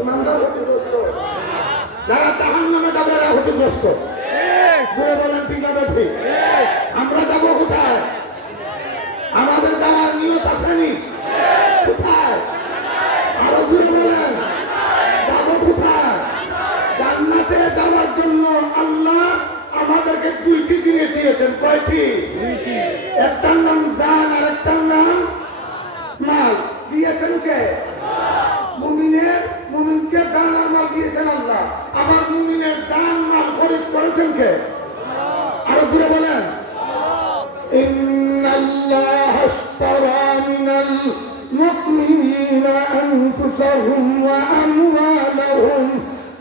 ইমানদার ক্ষতিগ্রস্ত, যারা জাহান্নামে যাবে এরা ক্ষতিগ্রস্ত। ঘুরে বলেন ঠিক না ঠিক? আমরা যাবো কোথায়? আমাদের যাওয়ার নিয়ত আসেনি কোথায়? আরো ঘুরে বলেন যাবো কোথায়? জান্নাতে যাওয়ার জন্য আল্লাহ আমাদেরকে দুইটি জিনিস দিয়েছেন। কয়টি? একটার নাম জান আর একটার নাম মাল। দিয়েছেন কে? মুমিনকে দান আর মাল দিয়েছেন আল্লাহ। আবার মুমিনের দান মাল খরিদ করেছেন কে? আরো জোরে বলেন ইন্নাল্লাহা আশতারা মিনাল মুমিনিনা আনফুসাহুম ওয়া আমওয়ালাহুম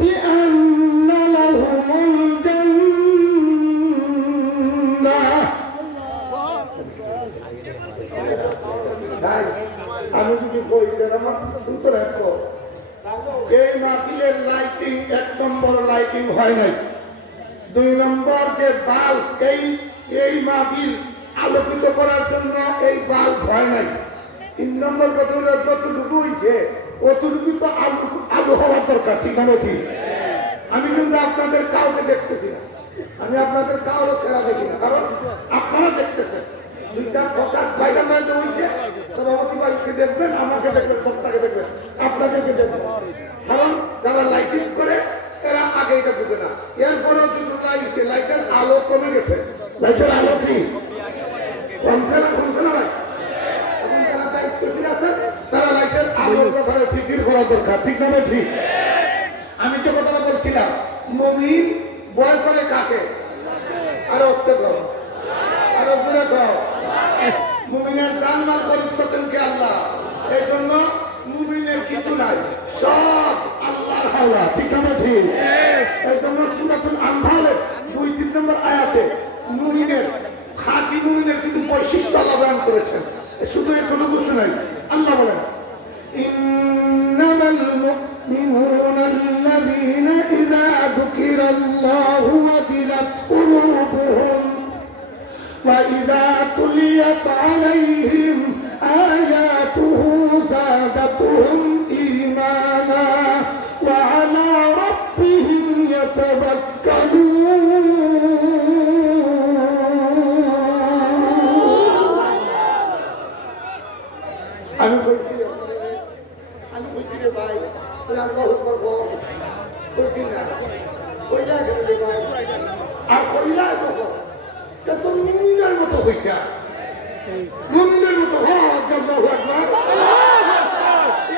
বিআন্না লাহুমুল জান্নাহ। আমি যদি বই আমার শুনতে রাখবো, এই মাহফিলের লাইটিং 1 নম্বর লাইটিং হয় নাই। 2 নম্বর যে বাল্ব, এই মাহফিল আলোকিত করার জন্য এই বাল্ব হয় নাই। 3 নম্বর কথা হলো যতটুকু হয়েছে অতটুকু তো আলো হওয়ার দরকার। ঠিক না ঠিক? আমি কিন্তু আপনাদের কাউকে দেখতেছি না, আমি আপনাদের কারো ছেড়া দেখি না, কারণ আপনারা দেখতেছেন। দুইটা ফোকাস বাইরে মাঝে হয়েছে, সভাপতি ভাইকে দেখবেন, আমাকে দেখবেন, বক্তাকে দেখবেন, আপনাদেরকে দেখবেন। কারণ যারা লাইটিং করে এরা আগে এটা বুঝে না। এরপরেও দুটো লাইটছে, লাইটের আলো কমে গেছে। লাইটের আলো কি কমছে না? কমছে না ভাই? এখন যারা দায়িত্বশীল আছেন তারা লাইটের আলোর ব্যাপারে ফিকির করা দরকার। ঠিক না ঠিক? আমি যে কথাটা বলছিলাম, মুমিন ভয় করে কাকে? আরো অস্তে কর, আরো দূরে কর। মুমিনের জান মাল খরিদ করতেন কে? আল্লাহ। এই জন্য মুমিনের কিছু নাই, সব আল্লাহর হাওলা। ঠিক না ঠিক? এই জন্য সূরাতুল আনফালের 2-3 নম্বর আয়াতে মুমিনের খাঁটি মুমিনের কিছু বৈশিষ্ট্য আল্লাহ বয়ান করেছেন। শুধু এতটুকু শুনাই। আল্লাহ বলেন ইন্নামাল মুমিনুনা আল্লাযীনা ইযা যুকিরাল্লাহু ওয়াজিলাত কুলুবুহুম وَإِذَا تُلِيَتْ عَلَيْهِمْ آيَاتُهُ زَادَتْهُمْ إِيمَانًا وَعَلَى رَبِّهِمْ يَتَوَكَّلُونَ. আমি বলছি রে ভাই, আল্লাহু আকবার বলছি না, ওই জায়গায় ভাই আর ওই জায়গায় তো মুমিনের মতো হইতা, মুমিনের মতো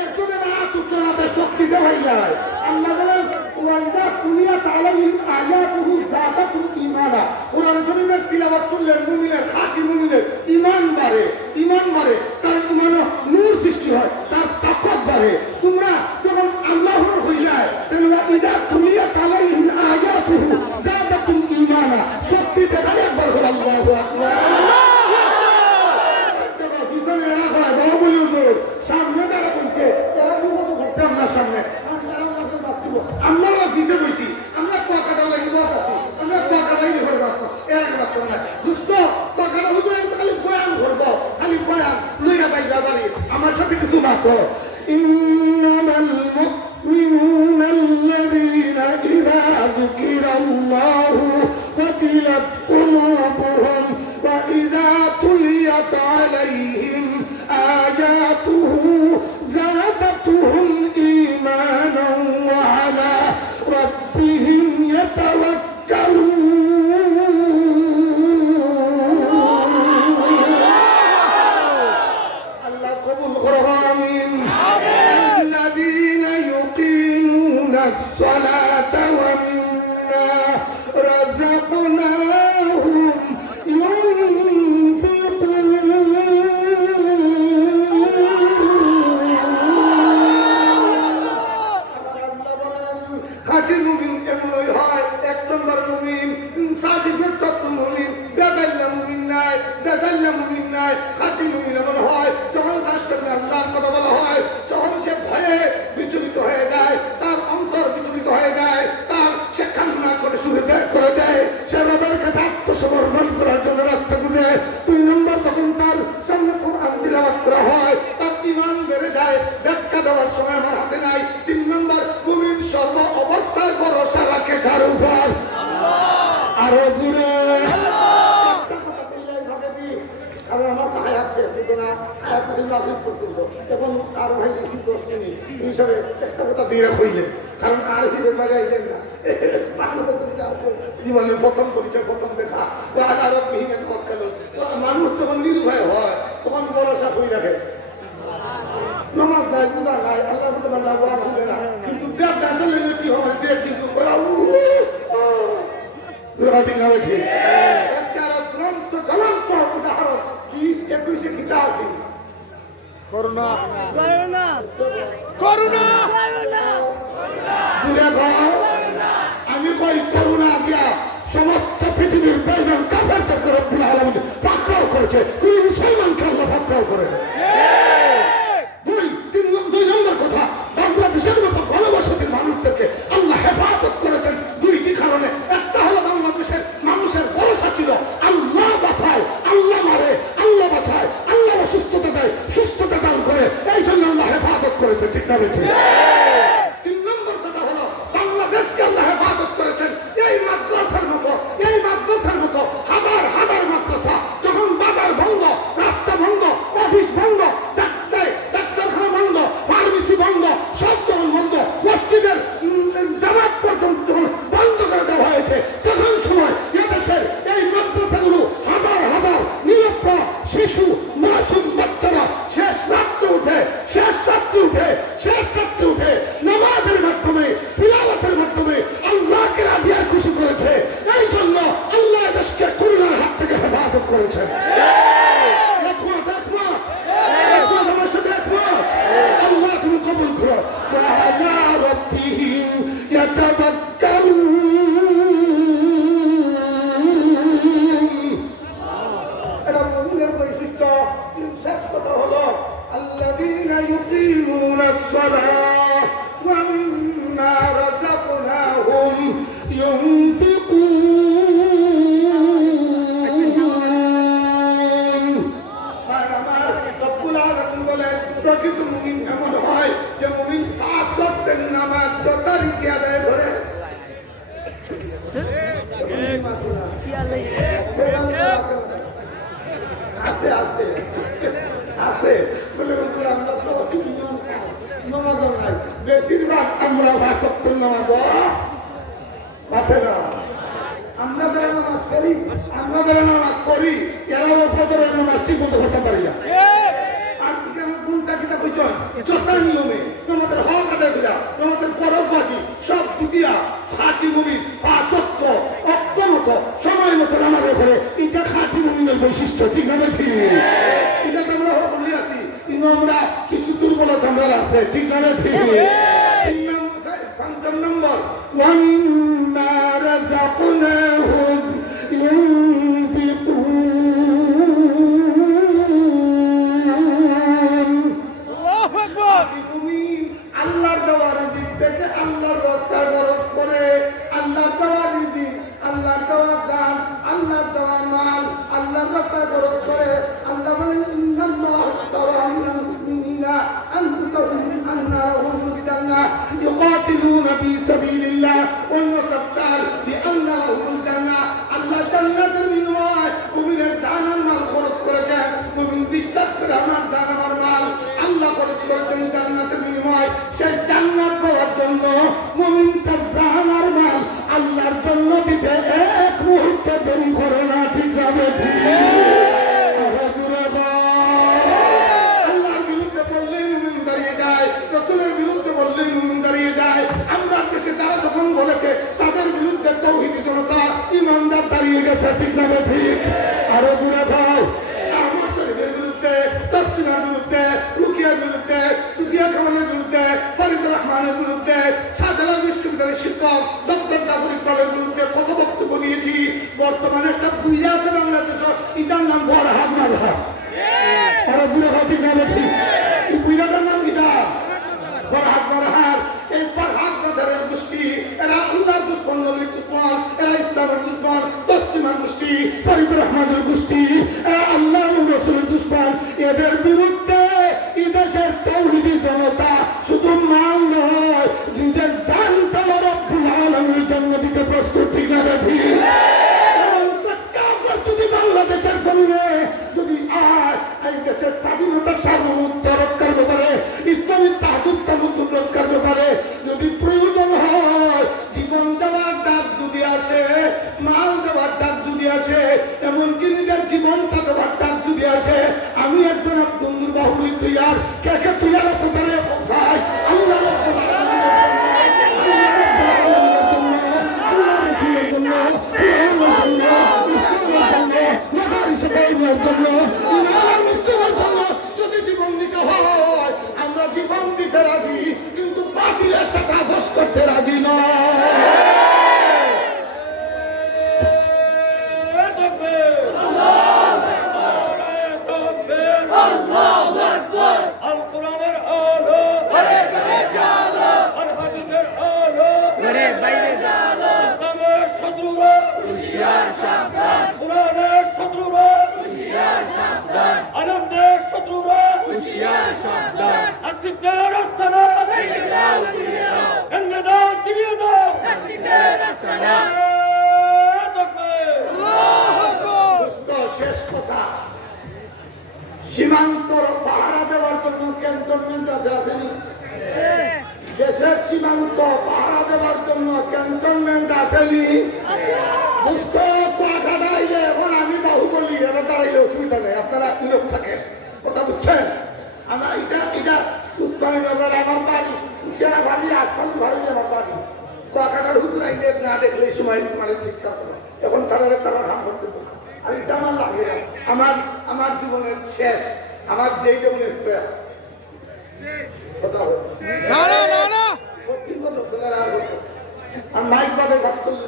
একজনের আত্মনাতে শক্তি দেওয়াই যায়। আল্লাহ বলেন ওয়াইদা কুলিয়াত আলাইহিম আয়াতুহু যাদাতুহুম ঈমানা। কোরআন শরীফের তিলাওয়াত করলে মুমিনের খাঁটি মুমিনের ঈমান বাড়ে, ঈমান বাড়ে, তার ঈমানে নূর সৃষ্টি হয়, তার তাকওয়া বাড়ে। তোমরা যখন আল্লাহর হইলায় তাহলে ওয়াইদা কুলিয়াত আলাইহিম আয়াতুহু যাদাতুহুম ঈমানা, শক্তি দেয় একবার হলো আল্লাহু আকবার। পিছনে এরা হয় বাবা বলি হুজুর, সামনে যারা বলছে তারা বিপদ ঘটতে আপনার সামনে আমরা দিতে বলছি, আমরা টাকাটা লাগিব, আমরা টাকাটাই ঘরে বাঁচবো, এর আগে বাঁচবো না। দুস্থ টাকাটা হুজুর খালি বয়ান করবো, খালি বয়ান লইয়া বাই যাবারি, আমার সাথে কিছু বাঁচো। ইন্নামাল মুমিনুনা আল্লাযীনা ইযা যুকিরাল্লাহু ওয়াজিলাত কুলুবুহুম ওয়া ইযা তুলিয়াত আলাইহিম আয়াতুহু যাদাতুহুম ঈমানান ওয়া আলা রাব্বিহিম ইয়াতাওয়াক্কালুন। আল্লাহ কবুল করো, আমিন। আল্লাযীনা ইউকিমুনাস সালাতা ওয়া মিম্মা রাযাকনাহুম ইউনফিকুন। খাঁটি মুমিন এমনই হয়। 1 নম্বর মুমিন সাদিকের তত্ত্ব মুমিন, বেদাল্লা মুমিন নাই, বেদাল্লা মুমিন নাই। খাঁটি মুমিন এমন হয় যখন তার সামনে আল্লাহর কথা বলা হয় তখন সে ভয়ে বিচলিত হয়ে যায়, তার অন্তর বিচলিত হয়ে যায়। দেওয়ার সময় আমার হাতে নাই। 3 নম্বর, মুমিন সর্ব অবস্থায় ভরসা রাখে কার উপর? আরো জোরে একটা কথা বললেই ভাবে দি, কারণ আমার তো হায়াত শেষ হতো না, হায়াত ছিল মাগরিব পর্যন্ত। এখন আর ভাই দেখি 10 মিনিট এই হিসাবে একটা কথা দিয়ে হইলে, কারণ আর হিরের বাজার এই না জীবনের প্রথম পরিচয়, প্রথম দেখা। মানুষ যখন নির্ভয় হয় তখন ভরসা হয়ে রাখে, নমাজ নাই, গুদা নাই, আল্লাহ না, কিন্তু আমি কই করুণা দিয়া সমস্ত পৃথিবীর বেইমান কাফেরদেরকে রব্বুল আলামিন পাকড়াও করেছে, কোন মুসলমানকে আল্লাহ পাকড়াও করে। দুই নম্বর কথা, বাংলাদেশের মতো ভালোবাসাদের মানুষদেরকে আল্লাহ হেফাজত করেছেন 2টি কারণে। একটা হলো বাংলাদেশের মানুষের ভরসা ছিল আল্লাহ বাঁচায়, আল্লাহ মারে, আল্লাহ বাঁচায়, আল্লাহ সুস্থতা দেয়, সুস্থতা দান করে, এই জন্য আল্লাহ হেফাজত করেছে। ঠিক না বেঠিক? 3 নম্বর কথা হলো বাংলাদেশকে আল্লাহ হেফাজত করেছেন এই মাদ্রাসার মতো, এই মাদ্রাসার মতো হাজার হাজার মাদ্রাসা যখন বাজার বন্ধ, রাস্তা বন্ধ, অফিস বন্ধ, ডাক্তারখানা বন্ধ, ফার্মেসি বন্ধ, সব যখন বন্ধ, মসজিদের জামাত পর্যন্ত যখন বন্ধ করে দেওয়া হয়েছে, তখন সময় এদেশের এই মাদ্রাসাগুলো হাজার হাজার নিরক্ষর শিশু, মাসুম বাচ্চারা শেষ রাত্রে উঠে নামাজের মাধ্যমে, তিলাওয়াতের মাধ্যমে আল্লাহকে রাজিয়া খুশি করেছে। এই জন্য আল্লাহ দেশকে করোনার হাত থেকে হেফাজত করেছেন। আল্লাহ তুমি কবুল করো। ওয়ালা রাব্বিহিম ইয়াতাওয়াক্কালুন। এটা মুমিনের বৈশিষ্ট্য। শেষ কথা হলো আল্লাযীনা ইউকিমুনাস সালাহ ওয়া মিম্মা রাযাকনাহুম ইউনফিকুন। আমার রব্বুল আলামিন বলেন, প্রকৃত মুমিন এমন হয় যে মুমিন 5 ওয়াক্তের নামাজ যথারীতি আদায় করে। আছে আছে আছে বলে হুজুর আমরা তো নামাজ নাই, বেশিরভাগ আমরা 5 ওয়াক্তের নামাজ পাঠে না। আমরা যারা নামাজ পড়ি এরাও ফজরের নামাজ ঠিক মতো পড়তে পারি না। আর কোনটা কিতা কইছ যথা নিয়মে তোমাদের হক আদায় করা, তোমাদের ফরজবাজি সব দুটিয়া খাঁটি মুমিন 5 ওয়াক্ত অক্তমত সময় মতো নামাজ পড়ে, এটা খাঁটি মুমিনের বৈশিষ্ট্য। ঠিক না ঠিক? এটা তো আমরা বলি আছি, কিন্তু আমরা কিছু দুর্বলতা আমরা আছে। ঠিক না ঠিক? 5 নম্বর, ওয়ামিম্মা রাযাকনাহুম ইউনফিকুন। আল্লাহু আকবার। মুমিন আল্লাহর দেওয়া রিজিক থেকে আল্লাহর রাস্তায় খরচ করে, আল্লাহর দেওয়া রিজিক, আল্লাহর দেওয়া দান, আল্লাহর দেওয়া মাল আল্লাহর রাস্তায় খরচ করে। আল্লাহ বলেন, ইন্নাল্লাহ আশতারা মিনাল মুমিনিনা আনফুসাহুম বিআন্না লাহুমুল জান্নাহ ইউকাতিলুনা ফি সাবিলিল্লাহ ওয়া ইউকাত্তাল বিআন্না লাহুমুল জান্নাহ। আল্লাহ জান্নাতের বিনিময়ে মুমিনের দান আর মাল খরচ করেছেন। মুমিন বিশ্বাস করে আমার দান আমার মাল আল্লাহ খরচ করেছেন জান্নাতের বিনিময়ে। সেই জান্নাত পাওয়ার জন্য মুমিন তার দান আর মাল আল্লাহর জন্য দিতে এক মুহূর্ত দেরি করে না। ঠিক যাবে ঠিক? আল্লাহর বিরুদ্ধে বললেই মুমিন দাঁড়িয়ে যায়, রাসূলের বিরুদ্ধে বললেই মুমিন দাঁড়িয়ে যায়। আমরা দেশে যারা যখন বলেছে তাদের বিরুদ্ধে তাওহীদি জনতা ঈমানদার দাঁড়িয়ে গেছে। ঠিক না ঠিক? আরো দূরে যাও। আহমদ শরীফের বিরুদ্ধে, তসলিমার বিরুদ্ধে, রুকিয়ার বিরুদ্ধে, সুফিয়া কামালের বিরুদ্ধে, ফরিদুর রহমানের বিরুদ্ধে, শাহজালাল বিশ্ববিদ্যালয়ের শিক্ষক ডক্টর জাফর ইকবালের বিরুদ্ধে কত বক্তব্য দিয়েছি। বর্তমানে একটা বুইরা আছে বাংলাদেশ, এটার নাম ফরহাদ মাযহাব। আরো দূরে যাও। ঠিক না ঠিক? এই বুইরাটার নাম কিটা? ফরহাদ মাযহাব। এই ফরহাদ মাযহাবের গোষ্ঠী এরা আল্লাহর দুশমন, নবীর দুশমন, এরা ইসলামের দুশমন। তসলিমার গোষ্ঠী, ফরিদুর রহমানের গোষ্ঠী, এরা আল্লাহ ও রাসূলের দুশমন। এদের বিরুদ্ধে এই দেশের তাওহীদি জনতা রাজি, কিন্তু বাতিলের সাথে আপোষ করতে রাজি নয়। শেষ কথা, সীমান্তর পাহারা দেওয়ার জন্য ক্যান্টনমেন্ট আসেনি? দেশের সীমান্ত পাহারা দেওয়ার জন্য ক্যান্টনমেন্ট আসেনি? দুস্থ কুয়াকাটা আইলে এখন আমি বাহুবলী এরা দাঁড়াইলে অসুবিধা নেই, আপনারা নীরব থাকেন, কথা বুঝছেন? আমার এটা উসমানীনগর আমার বাড়ি, কুশিয়ারা বাড়ি, আসমান বাড়ি আমার বাড়ি। কুয়াকাটার হুজুর আইলে না দেখলে এই সময় মানে ঠিক থাকবে, এখন তারা হাম করতে তো আর এটা আমার লাগে না। আমার জীবনের শেষ, আমার যেই জীবনের কথা হবে আর মাইক বাদে ভাব করলে